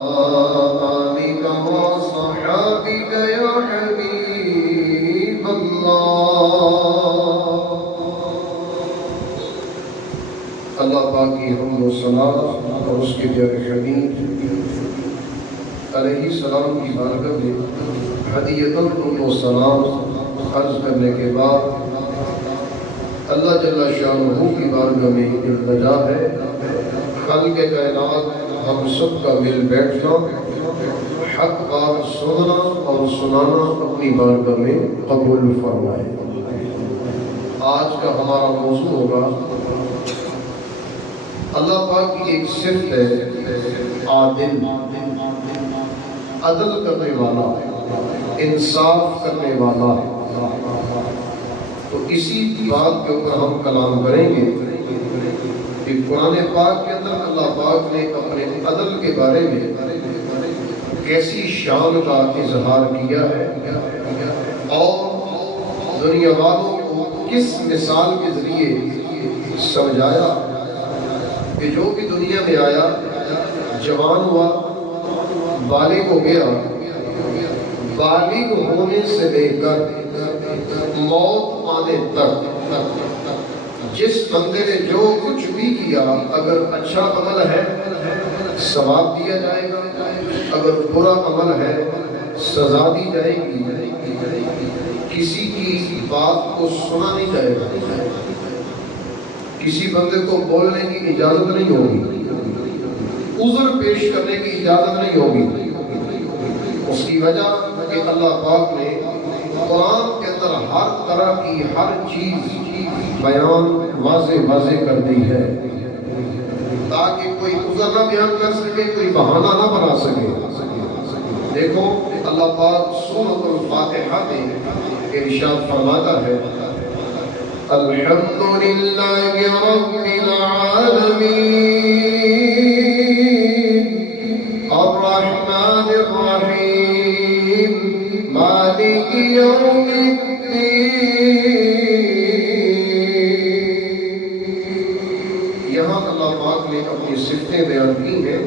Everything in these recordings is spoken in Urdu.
آلك وصحابك يا حبيب الله۔ اللہ پاک کی حمد و ثنا اور اس کے پیارے حبیب علیہ السلام کی بارگاہ میں ہدیۃ الحمد و سلام عرض کرنے کے بعد اللہ جل شانہ کی بارگاہ میں التجا ہے خالق کائنات ہم سب کا مل بیٹھنا، حق بات سننا اور سنانا اپنی بارگاہ میں قبول فرمائے۔ آج کا ہمارا موضوع ہوگا، اللہ پاک کی ایک صفت ہے عادل، عدل کرنے والا، انصاف کرنے والا۔ تو اسی بات کے اوپر ہم کلام کریں گے کہ قرآن پاک کے اندر اللہ پاک نے اپنے عدل کے بارے میں کیسی شان کا اظہار کیا ہے اور دنیا والوں کو کس مثال کے ذریعے سمجھایا کہ جو بھی دنیا میں آیا، جوان ہوا، بالغ ہو گیا، بالغ ہونے سے لے کر موت آنے تک جس بندے نے جو کچھ بھی کیا، اگر اچھا عمل ہے ثواب دیا جائے گا، اگر برا عمل ہے سزا دی جائے گی، کسی کی بات کو سنا نہیں جائے گا، کسی بندے کو بولنے کی اجازت نہیں ہوگی، عذر پیش کرنے کی اجازت نہیں ہوگی۔ اس کی وجہ کہ اللہ پاک نے قرآن کے اندر ہر طرح کی ہر چیز بیان واضح کر دی ہے تاکہ کوئی عذر نہ بیان کر سکے، کوئی بہانہ نہ بنا سکے۔ دیکھو اللہ پاک سورۃ الفاتحہ میں ارشاد فرماتا ہے، الحمدللہ رب العالمین الرحمن الرحیم مالک یوم اپنی صفتیں بیان کی ہیں،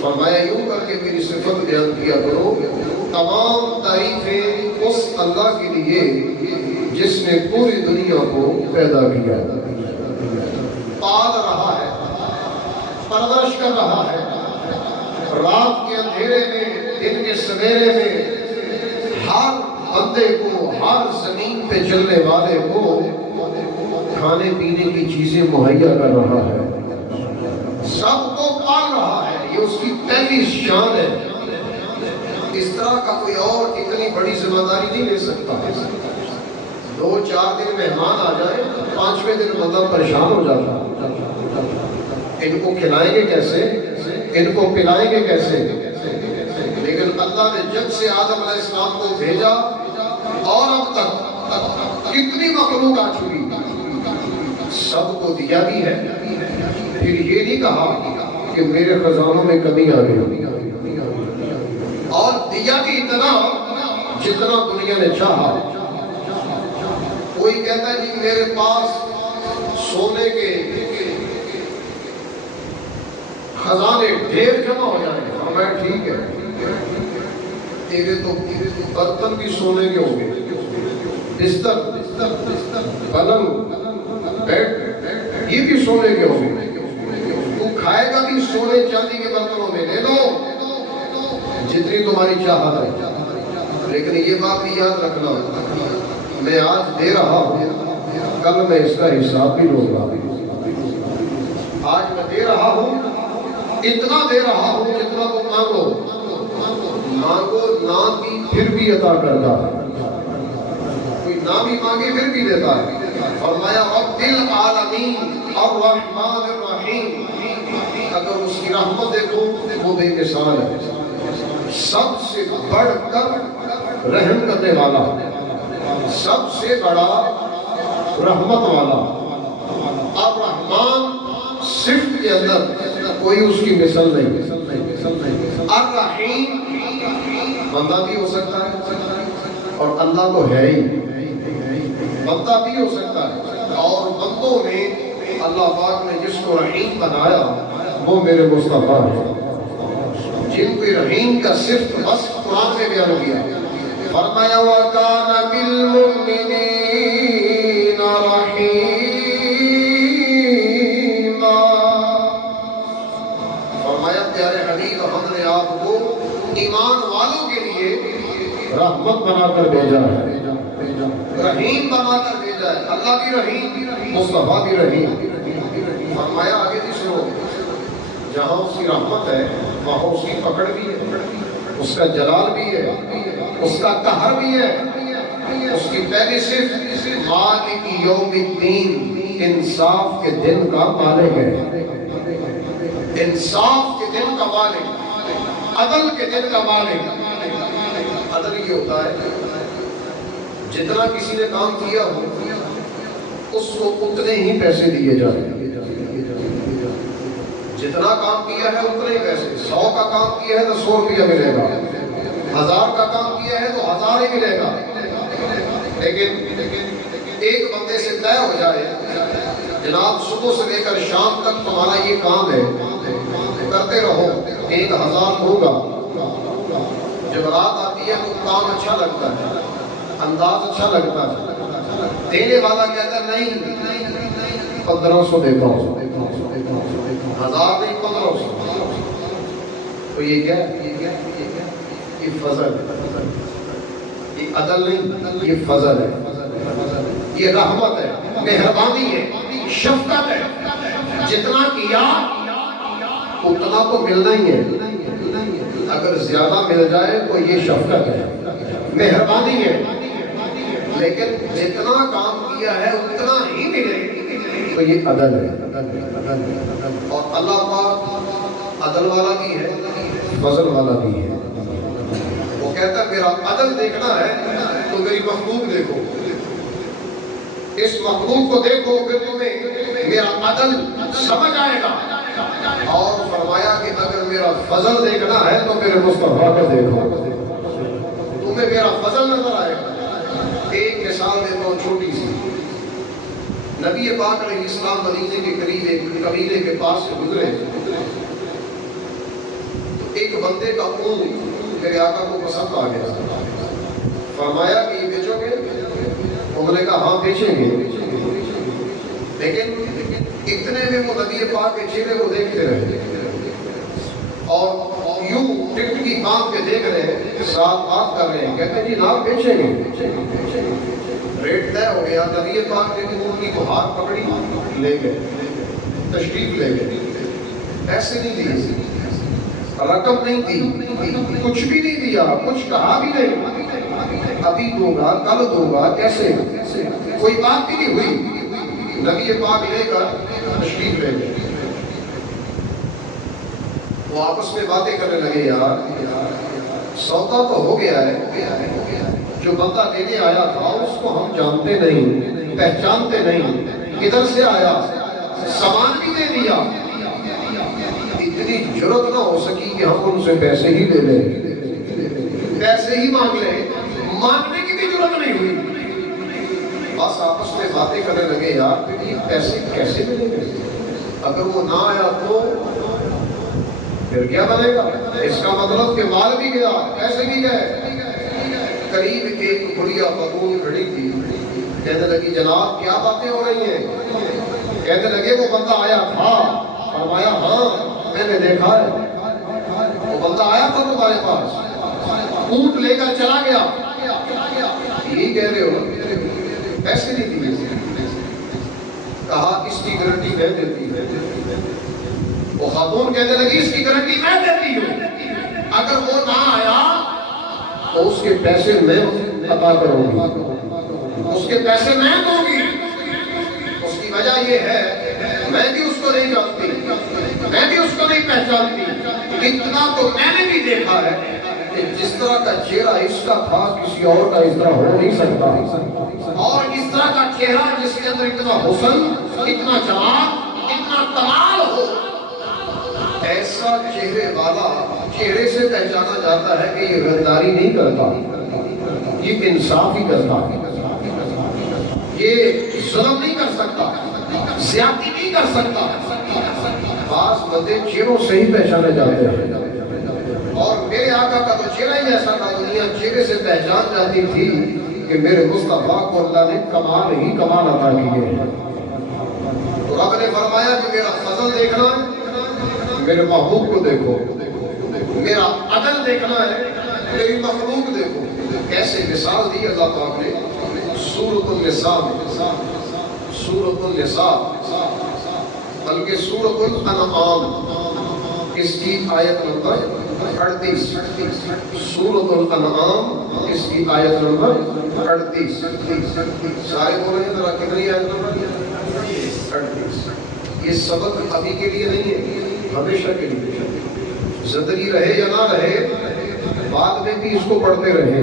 فرمایا یوں کر کے میری صفت بیان کیا کرو، تمام تعریفیں اس اللہ کے لیے جس نے پوری دنیا کو پیدا کیا، پال رہا ہے، پرورش کر رہا ہے، رات کے اندھیرے میں، دن کے سویرے میں ہر بندے کو، ہر زمین پہ چلنے والے کو کھانے پینے کی چیزیں مہیا کر رہا ہے، سب کو پال رہا ہے۔ یہ اس کی پہلی شان ہے۔ اس طرح کا کوئی اور اتنی بڑی ذمہ داری نہیں لے سکتا۔ 2-4 دن مہمان آ جائیں، 5ویں دن بندہ پریشان ہو جاتا، ان کو کھلائیں گے کیسے، ان کو پلائیں گے کیسے؟ لیکن اللہ نے جب سے آدم علیہ السلام کو بھیجا اور اب تک کتنی مخلوق آ چکی، سب کو دیا بھی ہے، پھر یہ نہیں کہا کہ میرے خزانوں میں کمی آ گئی، اور دیا بھی اتنا جتنا دنیا نے چاہا۔ کوئی کہتا ہے جی میرے پاس سونے کے خزانے ڈھیر جمع ہو جائیں، میں ٹھیک ہے، تیرے تو برتن بھی سونے کے ہوں گے، بستر، پلنگ، بیڈ یہ بھی سونے کے ہوں گے، کھائے گا بھی سونے چاندی کے برتنوں میں، لے لو جتنی تمہاری چاہت ہے۔ لیکن یہ بات بھی یاد رکھنا، میں آج دے رہا ہوں، کل میں اس کا حساب بھی لوں گا۔ آج میں دے رہا ہوں، اتنا دے رہا ہوں جتنا تم مانگو، مانگو نہ بھی پھر بھی عطا کرتا ہے، کوئی نہ بھی مانگے پھر بھی دیتا ہے۔ فرمایا رب العالمین الرحمن الرحیم، اگر اس کی رحمت دیکھو وہ بے مثال ہے، سب سے بڑھ کر رحم کرنے والا، سب سے بڑا رحمت والا۔ الرحمن صفت کے اندر کوئی اس کی مثل نہیں، الرحیم بندہ بھی ہو سکتا ہے اور اللہ تو ہے ہی، بندہ بھی ہو سکتا ہے، اور بندوں میں اللہ پاک نے جس کو رحیم بنایا وہ میرے مصطفیٰ ہے۔ جن کو رحیم کا صرف بس قرآن میں بیان کیا. فرمایا وَكَانَ بِالْمُؤْمِنِينَ رَحِيمًا. فرمایا پیارے حبیب ہم نے آپ کو ایمان والوں کے لیے رحمت بنا کر بھیجا ہے، رحیم بنا کر بھیجا ہے. اللہ بھی رحیم، مصطفیٰ بھی رحیم. فرمایا آگے بھی سنو، جہاں اس کی رحمت ہے وہاں اس کی پکڑ بھی ہے، اس کا جلال بھی ہے، اس کا قہر بھی ہے. اس کی پہلی صرف مالک یوم الدین، انصاف کے دن کا مالک ہے، انصاف کے دن کا مالک، عدل کے دن کا مالک. عدل یہ ہوتا ہے جتنا کسی نے کام کیا ہو اس کو اتنے ہی پیسے دیے جائیں. جتنا کام کیا ہے اتنے ہی پیسے. 100 کا کام کیا ہے تو 100 روپیہ ملے گا، 1000 کا کام کیا ہے تو 1000 ہی ملے گا. لیکن ایک بندے سے طے ہو جائے جناب صبح سے لے کر شام تک تمہارا یہ کام ہے، کرتے رہو، 1000 ہوگا. جب رات آتی ہے تو کام اچھا لگتا ہے، انداز اچھا لگتا ہے. دینے والا کہتا ہے نہیں 1500 دیتا ہوں، 1000 نہیں 1500. تو یہ کیا ہے؟ یہ فضل ہے، یہ عدل نہیں، یہ فضل ہے، یہ رحمت ہے، مہربانی ہے، شفقت ہے. جتنا کیا اتنا تو ملنا ہی ہے. اگر زیادہ مل جائے تو یہ شفقت ہے، مہربانی ہے. لیکن جتنا کام کیا ہے اتنا ہی ملے تو یہ عدل ہے. اور اللہ پاک عدل والا بھی ہے، فضل والا بھی ہے. وہ کہتا ہے میرا عدل دیکھنا ہے تو میری مخلوق دیکھو، اس مخلوق کو دیکھو پھر تمہیں میرا عدل سمجھ آئے گا. اور فرمایا کہ اگر میرا فضل دیکھنا ہے تو میرے مصطفیٰ کو دیکھو، تمہیں میرا فضل نظر آئے گا. ایک مثال دیتا ہوں چھوٹی سی. نبی پاک علیہ السلام مدینے کے قریب ایک قبیلے کے پاس سے گزرے تو ایک بندے کا اونٹ میرے آقا کو پسند آ گیا. فرمایا کہ یہ بیچو گے؟ انہوں نے کہا ہاں بیچیں گے. لیکن اتنے میں وہ نبی پاک کے چہرے کو دیکھتے رہے اور یوں ٹکٹ کی باندھ کے دیکھ رہے ہیں، ساتھ بات کر رہے ہیں. کہتے ہیں جی نام بیچیں گے. ریٹ طے ہو گیا. نبی پاک نے اونٹ کی ہاتھ پکڑی، لے گئے، تشریف لے گئے. ایسے نہیں دی، رقم نہیں دی، کچھ بھی نہیں دیا، کچھ کہا بھی نہیں. ابھی دوں گا، کل دوں گا، کیسے؟ کوئی بات بھی نہیں ہوئی. نبی پاک لے کر تشریف لے گئے. وہ آپس میں باتیں کرنے لگے یار سودا تو ہو گیا ہے، جو بندہ لینے آیا تھا اس کو ہم جانتے نہیں، پہچانتے نہیں، کدھر سے آیا، سامان بھی دے دیا. اتنی جرت نہ ہو سکی کہ ہم ان سے پیسے ہی لے لیں، پیسے ہی مانگ لیں. مانگنے کی بھی جرت نہیں ہوئی. بس آپس میں باتیں کرنے لگے یار یہ پیسے کیسے ملیں گے؟ اگر وہ نہ آیا تو پھر کیا بنے گا؟ اس کا مطلب کہ مال بھی گیا، پیسے بھی گئے. قریب ایک بڑھیا خاتون کھڑی تھی. کہنے لگی جناب کیا باتیں ہو رہی ہیں؟ کہنے لگے وہ بندہ آیا تھا. فرمایا ہاں میں نے دیکھا ہے، وہ بندہ آیا تھا تمہارے پاس، اونٹ لے کر چلا گیا. یہی کہہ رہے ہو؟ پیسے نہیں دیے. کہا اس کی گارنٹی میں دیتی ہے. وہ خاتون کہنے لگی اس کی گارنٹی میں دیتی ہوں، اگر وہ نہ آیا تو اس کے پیسے میں عطا کروں گی، اس کے پیسے میں دوں گی. اس کی وجہ یہ ہے میں بھی اس کو نہیں جانتی، میں بھی اس کو نہیں پہچانتی. اتنا تو میں نے بھی دیکھا ہے کہ جس طرح کا چہرہ اس کا تھا کسی اور کا اس طرح ہو نہیں سکتا. اور اس طرح کا چہرہ جس کے اندر اتنا حسن، اتنا جمال، اتنا کمال ہو، ایسا چہرے والا چہرے سے پہچانا جاتا ہے کہ یہ غداری نہیں کرتا، یہ انصاف ہی کرتا، یہ ظلم نہیں کر سکتا، زیادتی نہیں کر سکتا. بعض بندے چہروں سے ہی پہچانے جاتے ہیں. چہرہ ہی ایسا تھا، دنیا چہرے سے پہچان جاتی تھی کہ میرے مصطفیٰ کو اللہ نے کمال ہی کمال عطا کیے ہیں۔ تو رب نے فرمایا کہ میرا فضل دیکھنا ہے، میرے محبوب کو دیکھو، میرا عدل دیکھنا ہے، میری مخلوق دیکھو۔ کیسے مثال دی اللہ پاک نے سورۃ النساء میں، سورۃ النساء بلکہ سورۃ الانعام، اس کی آیت نمبر 38، سورۃ الانعام اس کی آیت نمبر 38۔ سارے بولے ہیں ذرا، کتنی آیت نمبر؟ 38۔ یہ سبق ابھی کے لیے نہیں ہے، ہمیشہ کے لیے، زندگی رہے یا نہ رہے بعد میں بھی اس کو پڑھتے رہے۔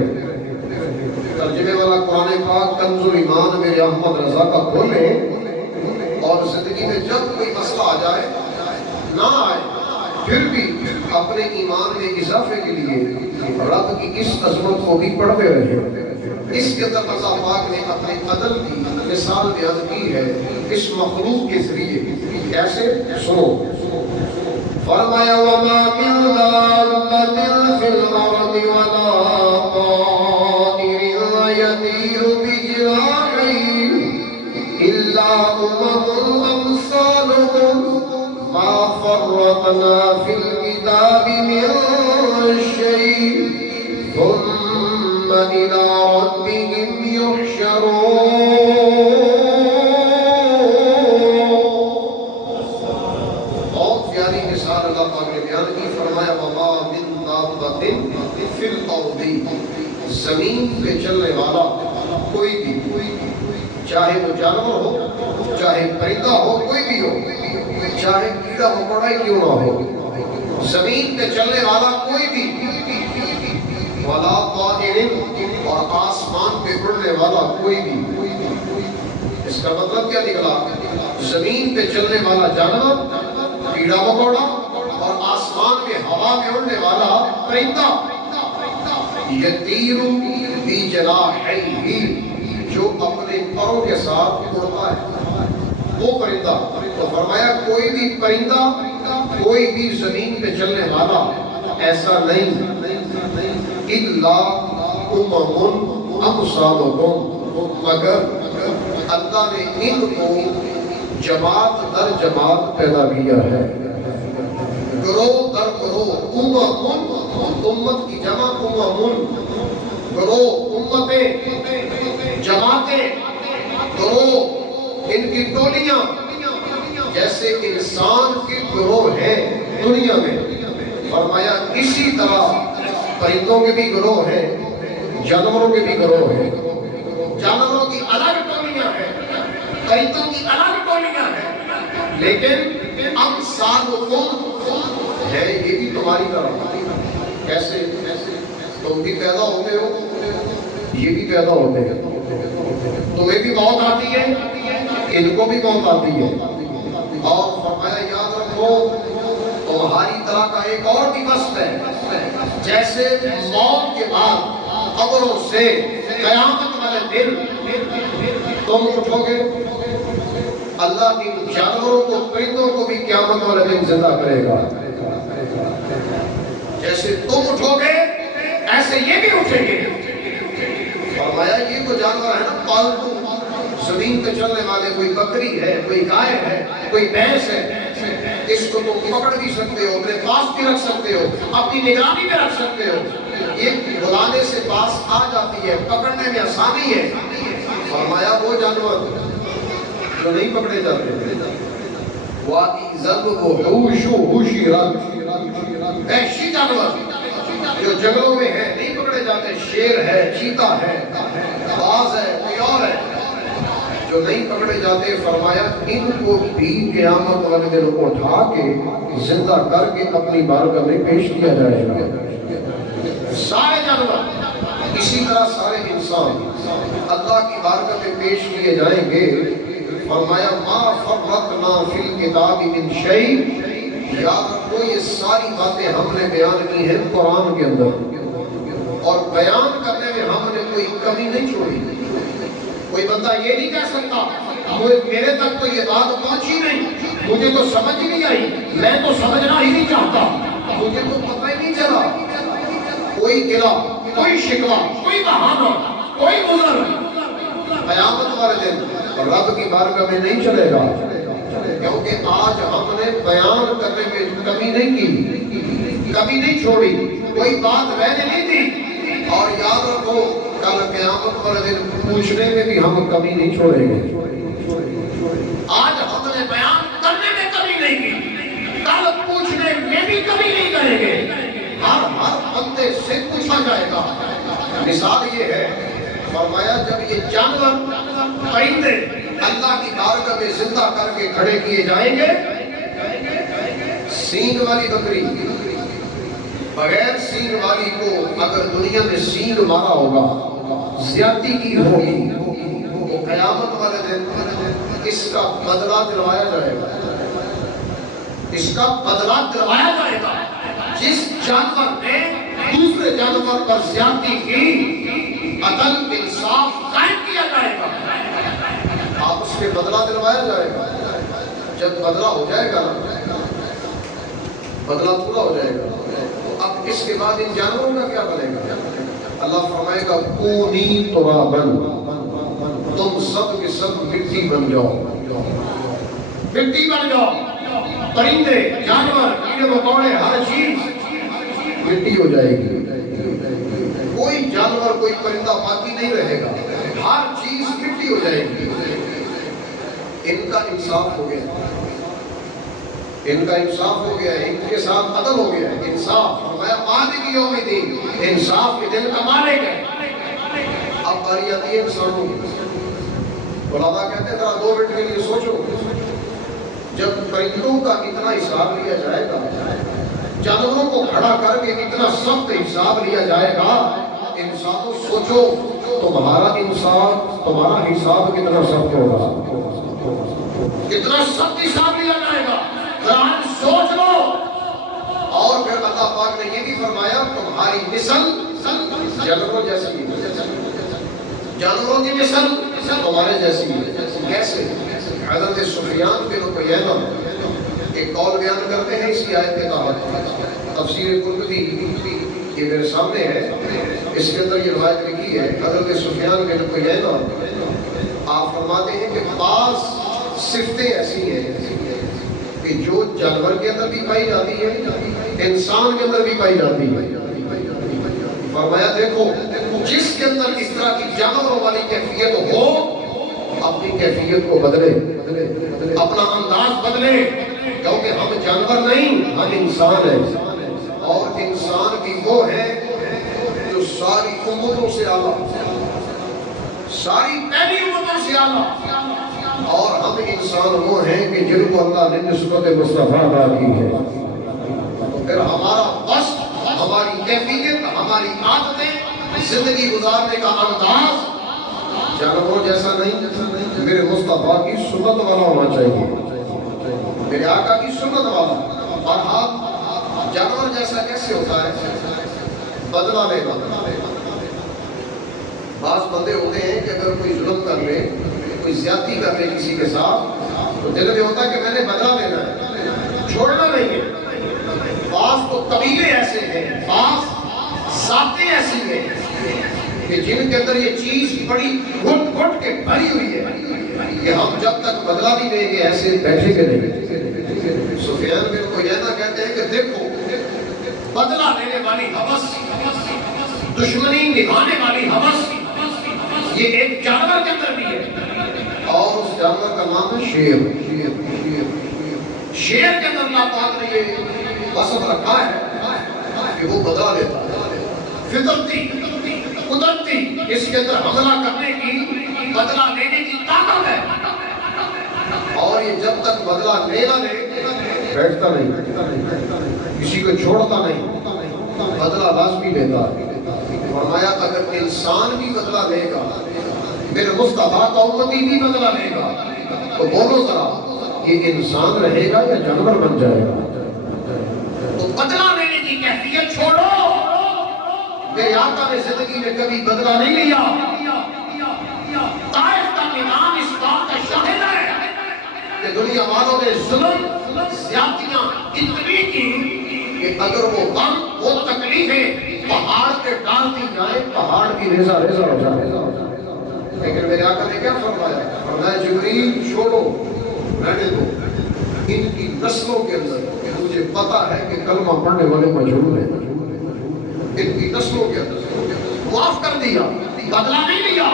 ترجمے والا قرآن پاک کنز الایمان میرے احمد رضا کا کھولیں، اور زندگی میں جب کوئی مسئلہ آ جائے، نہ آئے، پھر بھی اپنے ایمان میں اضافے کے لیے رب کی اس عظمت کو بھی پڑھتے رہے۔ اس کے اندر اللہ پاک نے اپنے عدل کی مثال بیان کی ہے اس مخلوق کے ذریعے۔ کیسے؟ سنو، فرمایا وَمَا مِن دَابَّةٍ فِي الْأَرْضِ وَلَا طَائِرٍ يَطِيرُ بِجَنَاحَيْهِ إِلَّا أُمَمٌ أَمْثَالُكُم مَّا فَرَّطْنَا فِي الْكِتَابِ مِن شَيْءٍ ثُمَّ إِلَىٰ رَبِّهِمْ يُحْشَرُونَ۔ اللہ پاک نے بیان کی، فرمایا وَمَا مِن دَابَّةٍ فِي الْأَرْضِ، زمین پہ چلنے والا کوئی بھی، چاہے وہ جانور ہو، چاہے پرندہ ہو، کوئی بھی ہو، چاہے کیڑا مکوڑا ہی کیوں نہ ہو، زمین پہ چلنے والا کوئی بھی، وَلَا طَائِرٍ، اور آسمان پہ اڑنے والا کوئی بھی۔ اس کا مطلب کیا نکلا؟ زمین پہ چلنے والا جانور، کیڑا مکوڑا، اور آسمان میں ہوا میں اڑنے والا پرندہ، یطیر بجناحیہ، جو اپنے پروں کے ساتھ اڑتا ہے، وہ پرندہ۔ تو فرمایا کوئی بھی پرندہ، کوئی بھی زمین پہ چلنے والا ایسا نہیں، الا امم امثالکم، مگر اللہ نے ان کو جماعت در جماعت پیدا کیا ہے، گروہ در گروہ، امت کی جمع امم، گروہ امتیں، جماعتیں، گروہ ان کی ٹولیاں، جیسے انسان کے گروہ ہیں دنیا میں، فرمایا اسی طرح پرندوں کے بھی گروہ ہیں، جانوروں کے بھی گروہ ہیں۔ جانوروں کی الگ ٹولیاں ہیں، پرندوں کی الگ ٹولیاں ہیں، لیکن امثالکم ہے یہ بھی تمہاری طرح۔ کیسے؟ تم بھی پیدا ہوتے ہو، یہ بھی پیدا ہوتے ہیں، تمہیں بھی موت آتی ہے، ان کو بھی موت آتی ہے، اور فرمایا یاد رکھو تمہاری طرح کا ایک اور بھی وصف ہے، جیسے موت کے بعد قبروں سے قیامت والے دن تم اٹھو گے، اللہ ان جانوروں کو، پرندوں کو بھی قیامت والے دن زندہ کرے گا۔ جیسے تم اٹھو گے ایسے یہ بھی اٹھیں گے۔ فرمایا یہ تو جانور ہے نا پالتو، زمین پہ چلنے والے، کوئی بکری ہے، کوئی گائے ہے، کوئی بھینس ہے، اس کو تم پکڑ بھی سکتے ہو، اپنے پاس بھی رکھ سکتے ہو، اپنی نگرانی میں رکھ سکتے ہو، یہ بلانے سے پاس آ جاتی ہے، پکڑنے میں آسانی ہے۔ فرمایا وہ جانور جو نہیں پکڑے جاتے، وَإِذَا الْوُحُوشُ حُشِرَتْ، وحشی جانور جو جنگلوں میں ہے، نہیں پکڑے جاتے، شیر ہے، چیتا ہے، باز ہے، کوئی اور ہے، جو نہیں پکڑے جاتے، فرمایا ان کو بھی قیامت والے دن اٹھا کے زندہ کر کے اپنی بارگاہ میں پیش کیا جائے گا۔ سارے جانور، اسی طرح سارے انسان اللہ کی بارگاہ میں پیش کیے جائیں گے۔ فرمایا ما فرطنا فی الکتاب من شیء، یاد رکھو یہ ساری باتیں ہم نے بیان کی ہیں قرآن کے اندر، اور بیان کرنے میں ہم نے کوئی کمی نہیں چھوڑی۔ کوئی بندہ یہ نہیں کہہ سکتا میرے تک تو یہ بات پہنچی نہیں، مجھے تو سمجھ نہیں آئی، میں تو سمجھنا ہی نہیں چاہتا، مجھے تو پتہ ہی نہیں چلا۔ کوئی کوئی گلا، کوئی شکوہ، کوئی بہانہ، کوئی عذر قیامت والے دن رب کی بارگاہ میں نہیں چلے گا، کیونکہ آج ہم نے بیان کرنے میں کمی نہیں کی، کمی نہیں چھوڑی، کوئی بات رہنے نہیں دی، اور یاد رکھو کل قیامت والے دن پوچھنے میں بھی ہم کمی نہیں چھوڑیں گے۔ آج ہم نے بیان کرنے میں کمی نہیں کی، کل پوچھنے میں بھی کمی نہیں کریں گے، ہر بندے سے پوچھا جائے گا۔ مثال یہ ہے، فرمایا جب یہ جانور پرندے اللہ کی بارگاہ میں زندہ کر کے کھڑے کیے جائیں گے، سینگ والی بکری بغیر سینگ والی کو اگر دنیا میں سینگ مارا ہوگا، زیادتی کی ہوگی، تو قیامت والے دن اس کا بدلہ دلوایا جائے گا، اس کا بدلہ دلوایا جائے گا۔ جس جانور نے دوسرے جانور پر زیادتی کی، عدل انصاف قائم کیا جائے گا، آپ اس کے بدلہ دلوایا جائے گا۔ جب بدلہ ہو جائے گا، بدلہ پورا ہو جائے گا، تو اب اس کے بعد ان جانوروں کا کیا بنے گا؟ اللہ فرمائے گا کونی ترابن، تم سب کے سب مٹی بن جاؤ، مٹی بن جاؤ، پرندے، جانور، کیڑے مکوڑے، ہر چیز مٹی ہو جائے گی، کوئی جانور کوئی پرندہ باقی نہیں رہے گا، ہر چیز مٹی ہو جائے گی۔ ان کا انصاف ہو گیا، ان کا انصاف ہو گیا، ان کے ساتھ عدل ہو گیا، انصاف فرمایا مالک یوم الدین، انصاف کے دن کا مالک ہے۔ اب باری آتی ہے انسانوں کی، علماء کہتے ہیں ذرا 2 منٹ کے لیے سوچو، جب پرندوں کا اتنا حساب لیا جائے گا، جانوروں کو کھڑا کر کے اتنا سخت حساب لیا جائے گا، انسانوں سوچو تمہارا انصاف، تمہارا حساب کتنا سخت ہوگا، کتنا سخت حساب لیا جائے گا، قرآن سوچ لو۔ اور پھر اللہ پاک نے یہ بھی فرمایا تمہاری مثل جانوروں جیسی ہے، جانوروں کی مثل تمہارے جیسی ہے۔ کیسے؟ حضرت سفیان بن عیینہ ایک قول بیان کرتے ہیں اس کی آیت کے تحت، تفسیر قرطبی یہ میرے سامنے ہے، اس کے اندر یہ روایت لکھی ہے، حضرت سفیان بن عیینہ آپ فرماتے ہیں کہ بعض صفتیں ایسی ہیں کہ جو جانور کے اندر بھی پائی جاتی ہے، انسان کے اندر بھی پائی جاتی ہے۔ فرمایا دیکھو جس کے اندر اس طرح کی جانوروں والی کیفیت ہو، اپنی کیفیت کو بدلے، اپنا انداز بدلے، کیونکہ ہم جانور نہیں، ہم انسان ہیں، اور انسان بھی وہ ہے جو ساری امتوں سے اعلیٰ، ساری پہلی امتوں سے اعلیٰ، اور ہم انسان وہ ہیں کہ جن کو اللہ نے نسبت مصطفیٰ عطا کی ہے۔ پھر ہمارا وصف، ہماری کیفیت، ہماری عادتیں، زندگی گزارنے کا انداز جانوروں جیسا نہیں، میرے مصطفیٰ کی سنت والا ہونا چاہیے، میرے آقا کی سنت والا۔ اور آپ جانور جیسا کیسے ہوتا ہے؟ بدلہ لینا۔ بعض بندے ہوتے ہیں کہ اگر کوئی ظلم کر لے، کوئی زیادتی کر لے کسی کے ساتھ، تو دل میں ہوتا ہے کہ میں نے بدلہ لینا ہے، چھوڑنا نہیں ہے۔ بعض تو قبیلے ایسے ہیں، بعض ذاتیں ایسی ہیں کہ جن کے اندر یہ چیز بڑی گھٹ گھٹ کے بھری ہوئی ہے کہ ہم جب تک بدلہ نہیں دیں گے ایسے بیٹھے گے نہیں۔ سفیان بن عیینہ کہتے ہیں کہ دیکھو بدلہ لینے والی ہوس، دشمنی نبھانے والی ہوس، یہ ایک جانور کے اندر بھی ہے، اور اس جانور کا نام ہے شیر۔ شیر کے اندر اللہ پاک نے یہ وصف رکھا ہے کہ وہ بدلہ لیتا ہے، فطرتی، قدرتی، اس کے اندر حملہ کرنے کی، بدلہ لینے کی طاقت ہے، اور یہ جب تک بدلہ لے نہ لے بیٹھتا نہیں، کسی کو چھوڑتا نہیں، بدلہ لازمی لیتا ہے۔ فرمایا اگر انسان بھی بدلہ لے گا، میرے مصطفیٰ کا امتی بھی بدلہ لے گا، تو بولو ذرا یہ انسان رہے گا یا جانور بن جائے گا؟ تو بدلہ لینے کی کیفیت چھوڑو۔ میرے آقا نے زندگی میں کبھی بدلہ نہیں لیا۔ طائف کا میدان اس بات کا شاہد ہے کہ دنیا والوں نے ظلم، زیادتیاں اتنی کی کہ اگر وہ غم، وہ تکلیفیں پہاڑ کے کی ریزہ ریزہ ہو جائے. لیکن میرے آقا نے کیا فرمایا؟ فرمایا جبریل چھوڑو، رہنے دو، ان کی نسلوں کے اندر مجھے پتا ہے کہ کلمہ پڑھنے والے مجہول ہیں، ان کی نسلوں کے اندر معاف کر دیا، بدلہ نہیں لیا.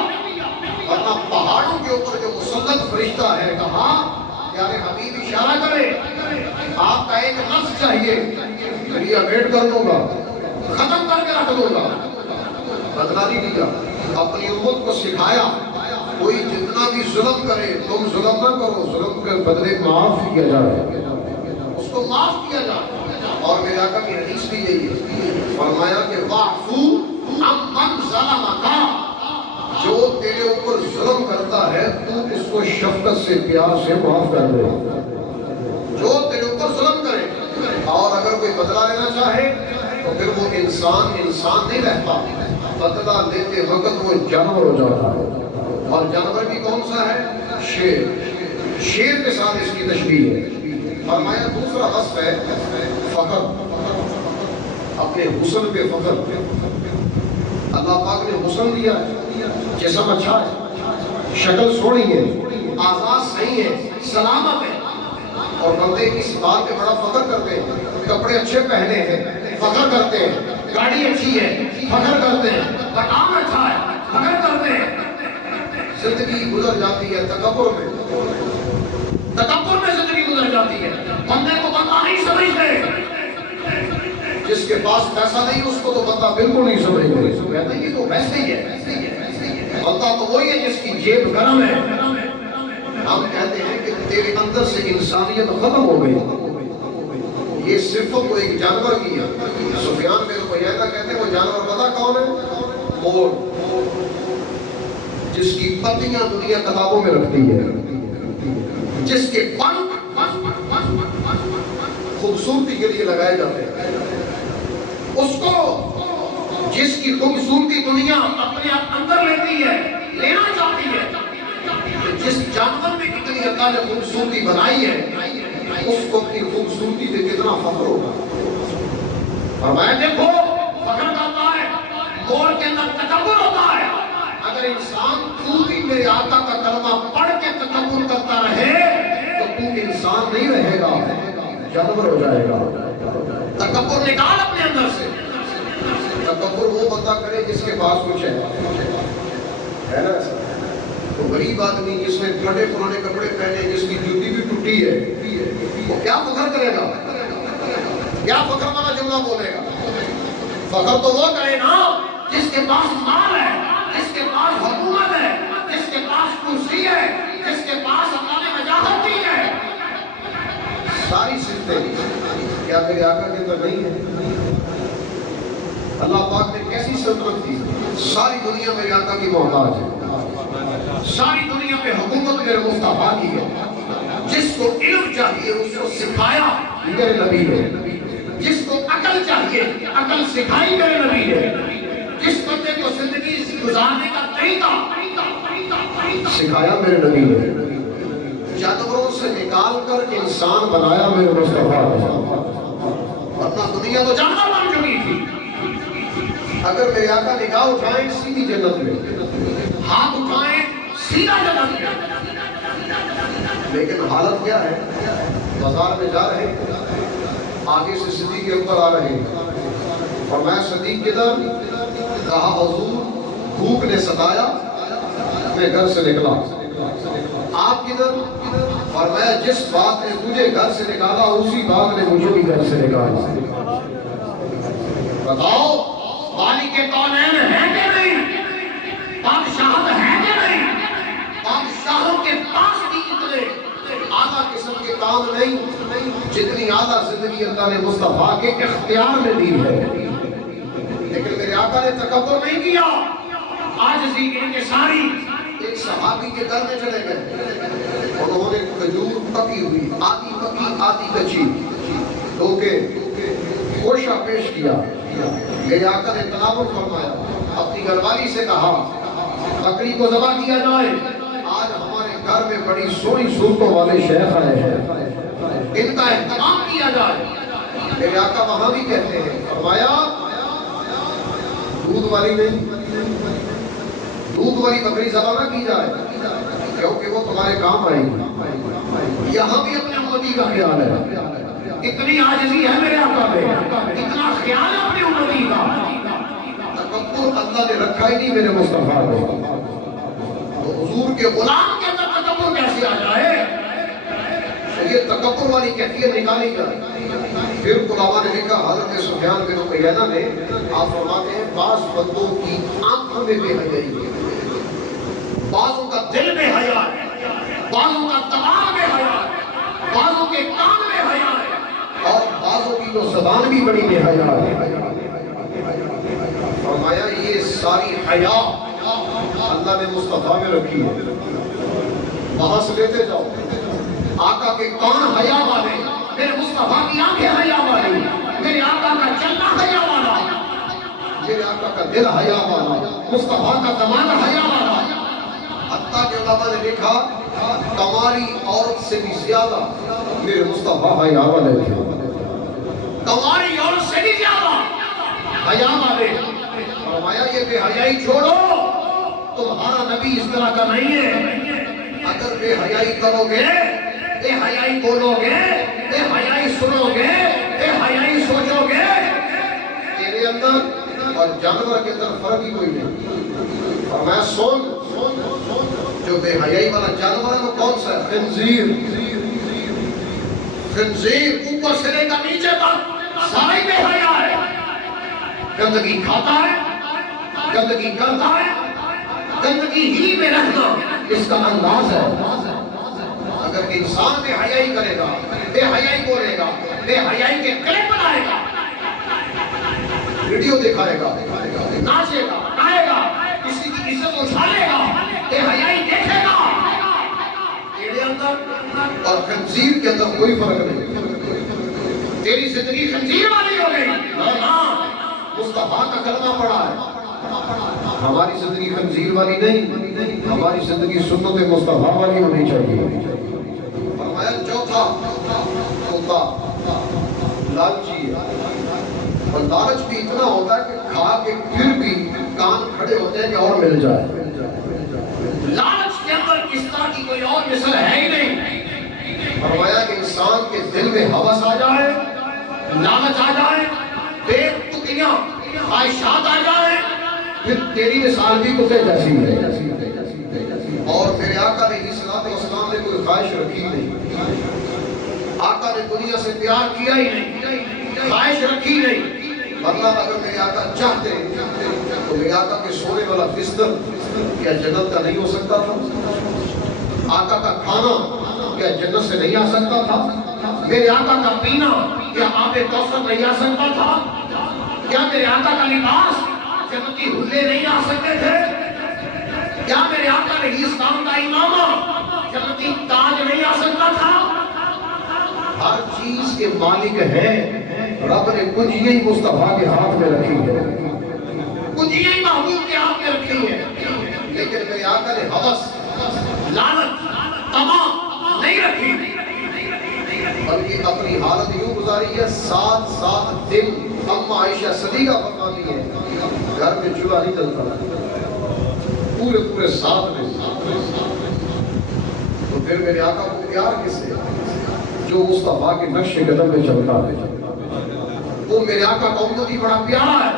ورنہ پہاڑوں کے اوپر جو مسلط فرشتہ ہے کہا پیارے حبیب اشارہ کرے، آپ کا ایک لفظ چاہیے، میں ویٹ کر دوں گا، ختم کر کے رکھ دوں گا. بدلہ نہیں لیا، اپنی امت کو سکھایا کوئی جتنا بھی ظلم کرے تم ظلم نہ کرو، ظلم کے بدلے معاف کیا جائے، اس کو معاف کیا جائے. اور میرے آقا کی حدیث بھی یہی ہے، فرمایا کہ واعفو عمن ظلمک، جو تیرے اوپر ظلم کرتا ہے تو اس کو شفقت سے پیار سے معاف کر دے. جو تیرے اوپر ظلم کرے، اور اگر کوئی بدلہ لینا چاہے تو پھر وہ انسان نہیں رہتا، بدلہ لیتے وقت وہ جانور ہو جاتا ہے. اور جانور بھی کون سا ہے؟ شیر کے ساتھ اس کی تشبیہ ہے. فرمایا دوسرا وصف ہے فخر، اپنے حسن پہ فخر. اللہ پاک نے حسن دیا ہے، جسم اچھا ہے، شکل سوڑی ہے، آزاد صحیح ہے، سلامت ہے، اور بندے اس بات پہ بڑا فخر کرتے ہیں. کپڑے اچھے پہنے ہیں، فخر کرتے ہیں، گاڑی اچھی ہے، فخر کرتے ہیں، مکان اچھا ہے، فخر کرتے ہیں. زندگی گزر جاتی ہے تکبر میں زندگی گزر جاتی ہے. بندے کو بندہ نہیں سمجھتے، جس کے پاس پیسہ نہیں اس کو تو بندہ بالکل نہیں سمجھتے، کہتے ہیں یہ تو ویسے ہی ہے. بندہ تو وہی ہے جس کی جیب گرم ہے. ہم کہتے ہیں کہ تیرے اندر سے انسانیت ختم ہو گئی. یہ صرف کو ایک جانور کی ہے. سفیان بن عیینہ کہتے ہیں وہ جانور پتہ کون ہے؟ مور، جس کی پتیاں دنیا کتابوں میں رکھتی ہے، جس کے پنکھ خوبصورتی کے لیے لگائے جاتے ہیں. اس کو جس کی خوبصورتی دنیا اپنے اندر لیتی ہے، لینا چاہتی ہے، جس جانور میں کتنی اللہ نے خوبصورتی بنائی ہے اس کو اپنی خوبصورتی پہ کتنا فخر ہوگا. اور میں دیکھو فخر کرتا ہے، مور کے اندر تکبر ہوتا ہے. اگر انسان تو بھی میرے آقا کا کلمہ پڑھ کے تکبر کرتا رہے تو تو انسان نہیں رہے گا، جانور ہو جائے گا. تکبر نکال اپنے اندر سے. تکبر وہ بندہ کرے جس کے پاس کچھ ہے نا. تو غریب آدمی جس نے پھٹے پرانے کپڑے پہنے، جس کی جوتی بھی ٹوٹی ہے، وہ کیا فخر کرے گا؟ کیا فخر والا جملہ بولے گا؟ فخر تو وہ کرے نا جس کے پاس مال ہے، جس کے پاس حکومت ہے، جس کے پاس کرسی ہے، جس کے پاس اللہ نے وجاہت دی ہے. ساری صفتیں کیا میرے آقا کے اندر نہیں ہے؟ اللہ پاک نے کیسی سلطنت دی؟ ساری دنیا میرے آقا کی محتاج ہے. ساری دنیا پہ حکومت میرے مصطفیٰ کی ہے. جس کو علم چاہیے اس کو سکھایا میرے نبی نے. جس کو عقل چاہیے عقل سکھائی میرے نبی نے. جس بندے کو زندگی گزارنے کا طریقہ سکھایا میرے نبی نے. جانوروں سے نکال کر انسان بنایا میرے مصطفیٰ نے. ورنہ دنیا تو جانور بن چکی تھی. اگر میرے آقا نگاہ اٹھائیں سیدھی جنت میں، ہاتھ اٹھائیں سیدھا جنت میں. لیکن حالت کیا ہے؟ بازار میں جا رہے، آگے سے صدیق کے اوپر آ رہے، اور میں صدیق کدھر؟ کہا حضور بھوک نے ستایا، میں گھر سے نکلا. آپ کدھر؟ اور میں جس بات نے تجھے گھر سے نکالا اسی بات نے مجھے بھی گھر سے نکالا. بتاؤ مالک کونین ہے کہ نہیں؟ بادشاہت ہے کہ نہیں؟ بادشاہوں کے پاس بھی اتنے اعلیٰ قسم کے کام نہیں جتنی اعلیٰ زندگی اللہ نے مصطفیٰ کے اختیار میں دی ہے. لیکن میرے آقا نے تکبر نہیں کیا. عاجزی انکساری. ایک صحابی کے گھر میں چلے گئے، انہوں نے کھجور پکی ہوئی، آدھی پکی آدھی کچی دھو کے گوشہ پیش کیا. میرے آقا نے تناول فرمایا، اپنی گھر والی سے کہا بکری کو ذبح کیا جائے. آج ہمارے گھر میں بڑی سونی صورتوں والے شیخ آئے ہیں، ان کا اہتمام کیا جائے. میرے آقا وہاں بھی کہتے ہیں، فرمایا دودھ والی نہیں، دودھ والی بکری ذبح نہ کی جائے کیونکہ وہ تمہارے کام آئے گی۔ یہاں بھی اپنے امتی کا خیال ہے، اتنی عاجزی ہے میرے آقا پہ، اتنا خیال ہے اپنے امتی کا، تکبر اللہ نے رکھا ہی نہیں میرے مصطفیٰ کو۔ تو حضور کے غلام کے اندر تکبر کیسے آ جائے؟ یہ تکبر والی کیفیت نکالی جائے۔ پھر علماء نے لکھا، حضرت سفیان بن عیینہ نے، آپ فرماتے ہیں بعض بندوں کی آنکھوں میں بے حیائی ہے، بعضوں کا دل میں حیا ہے، بعضوں کا دماغ میں حیا ہے، بعضوں کے کان میں حیا ہے، اور بعضوں کی تو زبان بھی بڑی بے حیا ہے۔ فرمایا یہ ساری حیا اللہ نے مصطفیٰ میں رکھی ہے، وہاں سے لیتے جاؤ۔ آقا کے کان حیا والے، میرے مصطفیٰ کی آنکھیں حیا والی، میرے آقا کا چلنا حیا والا، میرے آقا کا دل حیا والا، مصطفیٰ کا دماغ حیا والا۔ حتیٰ کہ علماء نے لکھا کماری عورت سے بھی زیادہ میرے مصطفیٰ حیا والے تھے، کماری عورت سے بھی زیادہ حیا والے۔ فرمایا یہ بے حیائی چھوڑو، تمہارا نبی اس طرح کا نہیں ہے۔ اگر بے حیائی کرو گے، بے حیائی بولو گے، بے حیائی سنو گے، بے حیائی سوچو گے، تیرے اندر اور جانور کے اندر فرق ہی کوئی نہیں۔ اور میں سن جو بے حیائی والا جانور ہے وہ کون سا ہے؟ خنزیر۔ خنزیر اوپر سے لے کر نیچے تک ساری بے حیا ہے، گندگی کھاتا ہے، گندگی کرتا ہے، گندگی ہی میں رہنا اس کا انداز ہے۔ اگر انسان بے حیائی کرے گا، بے حیائی بولے گا، بے حیائی کے کلپ بنائے گا، ویڈیو دکھائے گا، ناچے گا، گائے گا، کسی کی عزت اچھالے گا، بے حیائی دیکھے گا، تیرے اندر اور خنزیر کے اندر کوئی فرق نہیں۔ تیری زندگی خنزیر والی ہو گئی، مصطفیٰ کا کلمہ پڑا ہے۔ ہماری زندگی خنزیر والی نہیں، ہماری زندگی سنت مصطفیٰ والی ہونی چاہیے۔ فرمایا چوتھا طوطا لالچی ہے، اور لالچ بھی اتنا ہوتا ہے کہ کھا کے پھر بھی کان کھڑے ہوتے ہیں کہ اور مل جائے۔ لالچ کے اندر اس طرح کی کوئی اور مثل ہے ہی نہیں۔ فرمایا کہ انسان کے دل میں ہوس آ جائے، لالچ آ جائے، بے تکیاں خواہشات آ جائے، پھر تیری مثال بھی کتے جیسی ہے۔ اور میرے آقا نے السلام نے کوئی خواہش رکھی نہیں، آقا نے دنیا سے پیار کیا ہی نہیں، خواہش رکھی نہیں، ورنہ اگر میرے آقا چاہتے تو میرے آقا کے سونے والا بستر کیا جنت کا نہیں ہو سکتا تھا؟ آقا کا کھانا کیا جنت سے نہیں آ سکتا تھا؟ میرے آقا کا پینا کیا آب کوثر نہیں آ سکتا تھا؟ کیا میرے آقا کا لباس جنتی حلے نہیں آ سکتے تھے؟ کیا میرے آقا نے اسلام کا امامہ جنتی تاج نہیں آ سکتا تھا؟ ہر چیز کے مالک ہے، رب نے کچھ یہی مصطفیٰ کے ہاتھ میں رکھی ہے، کچھ یہی محبوب کے ہاتھ میں رکھی ہے، لیکن میرے آقا نے ہوس، لالچ، طمع نہیں رکھی، بلکہ اپنی حالت یوں گزاری ہے، 7 دن اماں عائشہ صدیقہ فرماتی ہے گھر میں چولہا نہیں جلتا، پورے 7 دن۔ تو پھر میرے آقا کو پیار کس سے؟ جو مصطفیٰ کے نقش قدم میں چلتا ہے، وہ میرے آقا کا امتی بڑا پیارا ہے۔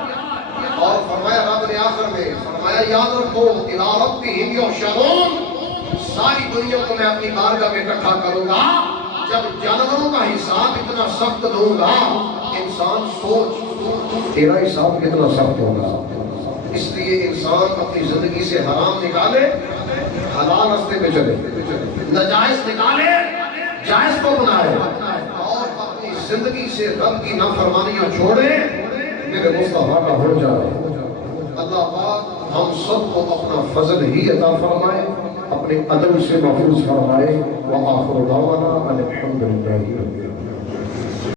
اور فرمایا رب نے آخر میں فرمایا یاد رکھو الی ربہم یحشرون، ساری دنیا کو میں اپنی بارگاہ میں اکٹھا کروں گا، جب جانوروں کا حساب اتنا سخت دوں گا، انسان سوچ تیرا حساب کتنا سخت ہوگا۔ اس لیے انسان اپنی زندگی سے حرام نکالے، حلال راستے پہ چلے، ناجائز نکالے، جائز کو بنائے، اور اپنی زندگی سے رب کی نافرمانیاں چھوڑے، میرے مصطفیٰ کا ہو جائے۔ اللہ پاک ہم سب کو اپنا فضل ہی عطا فرمائے، اپنے عدل سے محفوظ فرمائے۔ وآخر دعوانا الحمدللہ۔